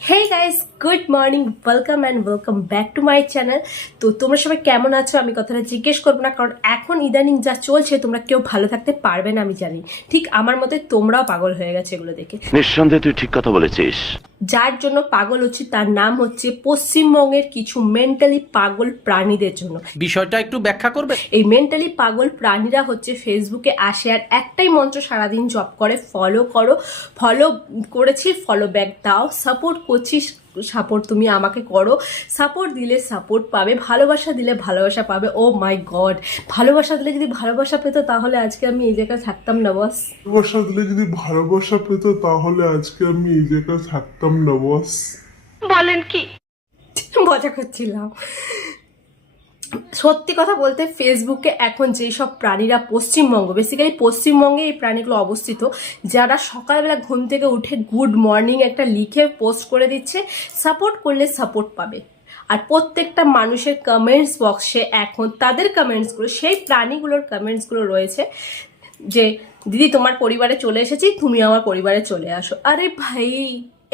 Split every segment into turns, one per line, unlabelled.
Hey guys good morning welcome and welcome back to my channel তো তোমরা সবাই কেমন আছো? আমি কথাটা জিজ্ঞেস করব না, কারণ এখন ইদানিং যা চলছে, তোমরা কেউ ভালো থাকতে পারবে না, আমি জানি। ঠিক আমার মতে তোমরাও পাগল হয়ে গেছে এগুলো দেখে।
নিঃসন্দেহে তুই ঠিক কথা বলেছিস।
যার জন্য পাগল হচ্ছে তার নাম হচ্ছে পশ্চিমবঙ্গের কিছু মেন্টালি পাগল প্রাণীদের জন্য।
বিষয়টা একটু ব্যাখ্যা করবে?
এই মেন্টালি পাগল প্রাণীরা হচ্ছে ফেসবুকে আসে আর একটাই মন্ত্র সারাদিন জব করে ফলো করো ফলো করেছি ফলো ব্যাক দাও সাপোর্ট করছিস সাপোর্ট তুমি আমাকে করো। সাপোর্ট দিলে সাপোর্ট পাবে ভালোবাসা দিলে ভালোবাসা পাবে। ও মাই গড ভালোবাসা দিলে যদি ভালোবাসা পেতো তাহলে আজকে আমি এই জায়গায় থাকতাম না বস
ভালোবাসা দিলে যদি ভালোবাসা পেতো তাহলে আজকে আমি এই জায়গায় থাকতাম না বস বলেন কি?
মজা করছিলাম। সত্যি কথা বলতে ফেসবুকে এখন যেই সব প্রাণীরা পশ্চিমবঙ্গ বেসিক্যালি পশ্চিমবঙ্গে এই প্রাণীগুলো অবস্থিত, যারা সকালবেলা ঘুম থেকে উঠে গুড মর্নিং একটা লিখে পোস্ট করে দিচ্ছে সাপোর্ট করলে সাপোর্ট পাবে। আর প্রত্যেকটা মানুষের কমেন্টস বক্সে এখন তাদের কমেন্টসগুলো সেই প্রাণীগুলোর কমেন্টসগুলো রয়েছে যে, দিদি, তোমার পরিবারে চলে এসেছি, তুমি আমার পরিবারে চলে আসো। আরে ভাই!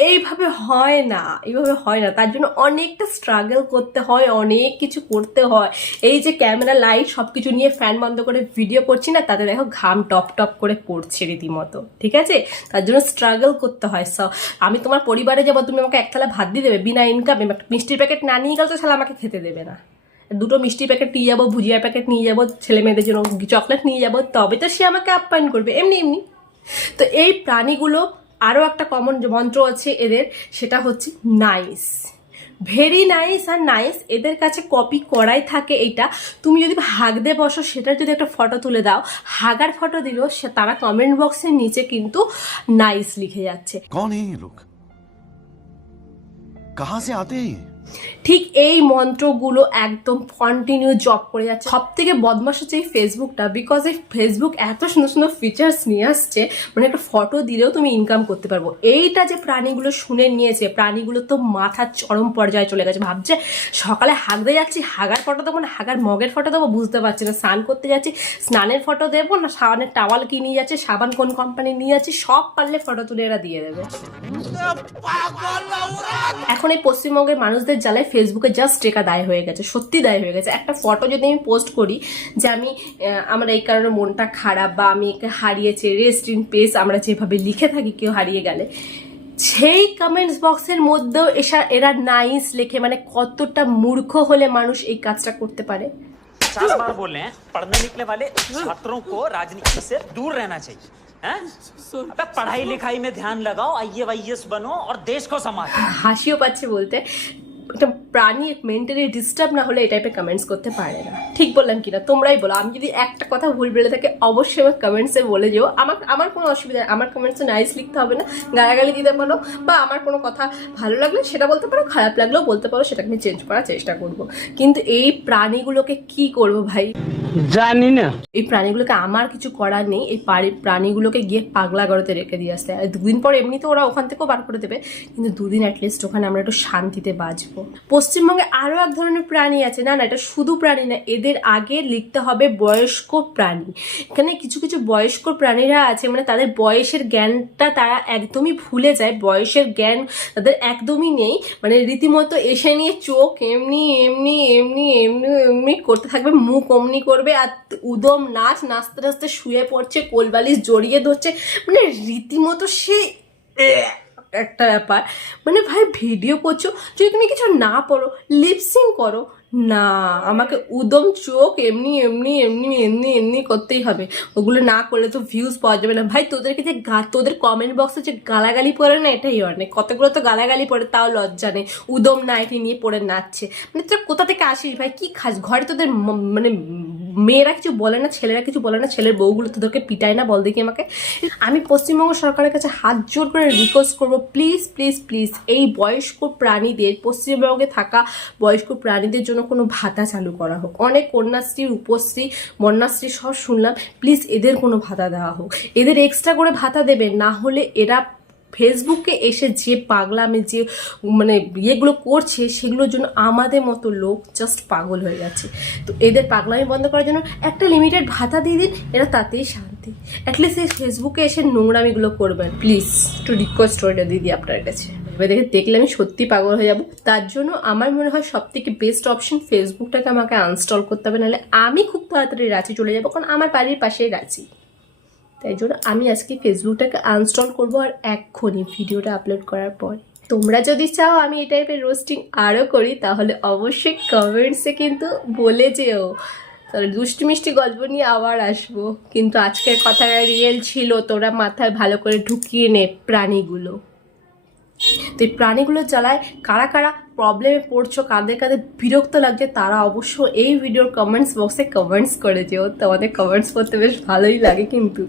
এইভাবে হয় না, এইভাবে হয় না। তার জন্য অনেকটা স্ট্রাগল করতে হয়, অনেক কিছু করতে হয়। এই যে ক্যামেরা লাইট সব কিছু নিয়ে ফ্যান বন্ধ করে ভিডিও করছি না, তাতে দেখো ঘাম টপ টপ করে পড়ছে রীতিমতো, ঠিক আছে? তার জন্য স্ট্রাগল করতে হয়। স আমি তোমার পরিবারে যাব, তুমি আমাকে একতলা ভাত দিয়ে দেবে, বিনা ইনকামে মিষ্টির প্যাকেট না নিয়ে গেলে তো তাহলে আমাকে খেতে দেবে না। দুটো মিষ্টি প্যাকেট নিয়ে যাব ভুজিয়া প্যাকেট নিয়ে যাব, ছেলে মেয়েদের জন্য চকলেট নিয়ে যাব, তবে তো সে আমাকে আপ্যায়ন করবে, এমনি এমনি। তো এই প্রাণীগুলো আরও একটা কমন মন্ত্র আছে এদের, সেটা হচ্ছে নাইস ভেরি নাইস আর নাইস এদের কাছে কপি করাই থাকে এইটা। তুমি যদি হাগতে বসো, সেটার যদি একটা ফটো তুলে দাও, হাগার ফটো দিলেও সে, তারা কমেন্ট বক্সের নিচে কিন্তু নাইস লিখে যাচ্ছে।
কোন লোক কাহা সে আতে
ঠিক এই মন্ত্রগুলো একদম কন্টিনিউ জব করে যাচ্ছে। সব থেকে বদমাস হচ্ছে এই ফেসবুকটা বিকজ এই ফেসবুক এত সুন্দর সুন্দর ফিচার্স নিয়ে আসছে মানে একটা ফটো দিলেও তুমি ইনকাম করতে পারব। এইটা যে প্রাণীগুলো শুনে নিয়েছে, প্রাণীগুলো তো মাথার চরম পর্যায়ে চলে গেছে। ভাবছে সকালে হাগতে যাচ্ছি, হাগার ফটো দেবো না, হাগার মগের ফটো দেবো, বুঝতে পারছি না। স্নান করতে যাচ্ছি, স্নানের ফটো দেবো না, সাবানের টাওয়াল কি নিয়ে যাচ্ছে, সাবান কোন কোম্পানি নিয়ে যাচ্ছি, সব পারলে ফটো তুলে এরা দিয়ে দেবে। এখন এই পশ্চিমবঙ্গের মানুষদের জ্বালায় ফেসবুকে জাস্ট টেকা দায় হয়ে গেছে সত্যি দায় হয়ে গেছে একটা ফটো যদি আমি পোস্ট করি যে আমি আহ, আমার এই কারণে মনটা খারাপ বা আমি একে হারিয়েছে রেস্ট ইন পেস আমরা যেভাবে লিখে থাকি কেউ হারিয়ে গেলে সেই কমেন্টস বক্সের মধ্যেও এসা এরা নাইস লেখে মানে কতটা মূর্খ হলে মানুষ এই কাজটা করতে পারে
पचास बार बोल रहे हैं पढ़ने निकले वाले छात्रों को राजनीति से दूर रहना चाहिए हैं? अबे पढ़ाई लिखाई में ध्यान लगाओ आई वाईएस बनो और देश को संभालो
হাসিও পাচ্ছে বলতে একটা প্রাণী মেন্টালি ডিস্টার্ব না হলে এই টাইপের কমেন্টস করতে পারে না। ঠিক বললাম কিনা? তোমরাই বলো। আমি যদি একটা কথা ভুল বেড়ে থাকে অবশ্যই আমার কমেন্টসে বলে যেও। আমার আমার কোনো অসুবিধা আমার কমেন্টসে নাইস লিখতে হবে না। গালাগালি দিতে পারো বা আমার কোনো কথা ভালো লাগলে সেটা বলতে পারো খারাপ লাগলেও বলতে পারো সেটাকে আমি চেঞ্জ করার চেষ্টা করব। কিন্তু এই প্রাণীগুলোকে কি করব ভাই?
জানি না।
এই প্রাণীগুলোকে আমার কিছু করার নেই। এই পারি- প্রাণীগুলোকে গিয়ে পাগলা গড়তে রেখে দিয়ে আসতে দুদিন পর এমনিতে ওরা ওখান থেকেও বার করে দেবে। কিন্তু দুদিন অ্যাটলিস্ট ওখানে আমরা একটু শান্তিতে বাঁচবো। পশ্চিমবঙ্গে আরও এক ধরনের প্রাণী আছে। না না, এটা শুধু প্রাণী না, এদের আগে লিখতে হবে বয়স্ক প্রাণী। এখানে কিছু কিছু বয়স্ক প্রাণীরা আছে মানে তাদের বয়সের জ্ঞানটা তারা একদমই ভুলে যায়। বয়সের জ্ঞান তাদের একদমই নেই। মানে রীতিমতো এসে নিয়ে চোখ এমনি এমনি এমনি এমনি এমনি করতে থাকবে, মুখ অমনি করবে আর উদম নাচ নাচতে নাচতে শুয়ে পড়ছে, কোলবালিশ জড়িয়ে ধরছে। মানে রীতিমতো সে একটা ব্যাপার। মানে ভাই ভিডিও করছ যদি তুমি কিছু না পড়ো লিপসিং করো। না, আমাকে উদম চোখ এমনি এমনি এমনি এমনি এমনি করতেই হবে। ওগুলো না করলে তো ভিউজ পাওয়া যাবে না। ভাই তোদেরকে যে গা, তোদের কমেন্ট বক্সে যে গালাগালি পড়ে না, এটাই অনেক কতগুলো তো গালাগালি পড়ে, তাও লজ্জা নেই। উদম নাইটি নিয়ে পড়ে নাচছে। মানে তোর কোথা থেকে আসিস ভাই? কি খাস? ঘরে তোদের মানে মেয়েরা কিছু বলে না, ছেলেরা কিছু বলে না, ছেলের বউগুলো তোদেরকে পিটায় না, বল দেখি আমাকে। আমি পশ্চিমবঙ্গ সরকারের কাছে হাত জোর করে রিকোয়েস্ট করব প্লিজ প্লিজ প্লিজ এই বয়স্ক প্রাণীদের, পশ্চিমবঙ্গে থাকা বয়স্ক প্রাণীদের জন্য কোনো ভাতা চালু করা হোক। অনেক কন্যাশ্রী, রূপশ্রী, বন্যাশ্রী সব শুনলাম প্লিজ এদের কোনো ভাতা দেওয়া হোক। এদের এক্সট্রা করে ভাতা দেবে না হলে এরা ফেসবুকে এসে যে পাগলামে, যে মানে ইয়েগুলো করছে, সেগুলোর জন্য আমাদের মতো লোক জাস্ট পাগল হয়ে যাচ্ছে তো এদের পাগলামি বন্ধ করার জন্য একটা লিমিটেড ভাতা দিয়ে দিন, এরা তাতেই শান্তি। অ্যাটলিস্ট এই ফেসবুকে এসে নোংরামিগুলো করবেন। প্লিজ একটু রিকোয়েস্ট করে দিদি আপনার কাছে। এবার দেখে, দেখলে আমি সত্যি পাগল হয়ে যাব। তার জন্য আমার মনে হয় সব থেকে বেস্ট অপশন ফেসবুকটাকে আমাকে আনস্টল করতে হবে, নাহলে আমি খুব তাড়াতাড়ি রাঁচি চলে যাব, কারণ আমার বাড়ির পাশেই রাঁচি। তাই জন্য আমি আজকে ফেসবুকটাকে আনস্টল করব আর এক্ষুনি ভিডিওটা আপলোড করার পর। তোমরা যদি চাও আমি এই টাইপের রোস্টিং আরও করি, তাহলে অবশ্যই কমেন্টসে কিন্তু বলে যেও। তাহলে দুষ্টি মিষ্টি গল্প নিয়ে আবার আসব। কিন্তু আজকের কথাটা রিয়েল ছিল, তোরা মাথায় ভালো করে ঢুকিয়ে নে প্রাণীগুলো। তো এই প্রাণীগুলো জ্বালায় কারা কারা প্রবলেমে পড়ছো, কাঁদে কাঁদে বিরক্ত লাগছে, তারা অবশ্য এই ভিডিওর কমেন্টস বক্সে কমেন্টস করে যেও। তোমাদের কমেন্টস করতে বেশ ভালোই লাগে কিন্তু।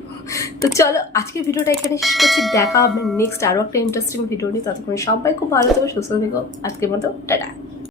তো চলো আজকে ভিডিওটা এখানে শেষ করছি। দেখা হবে নেক্সট আরও একটা ইন্টারেস্টিং ভিডিও নিয়ে। ততক্ষণ সবাই খুব ভালো থেকো, সুস্থ থেকো। আজকের মতো, টাটা।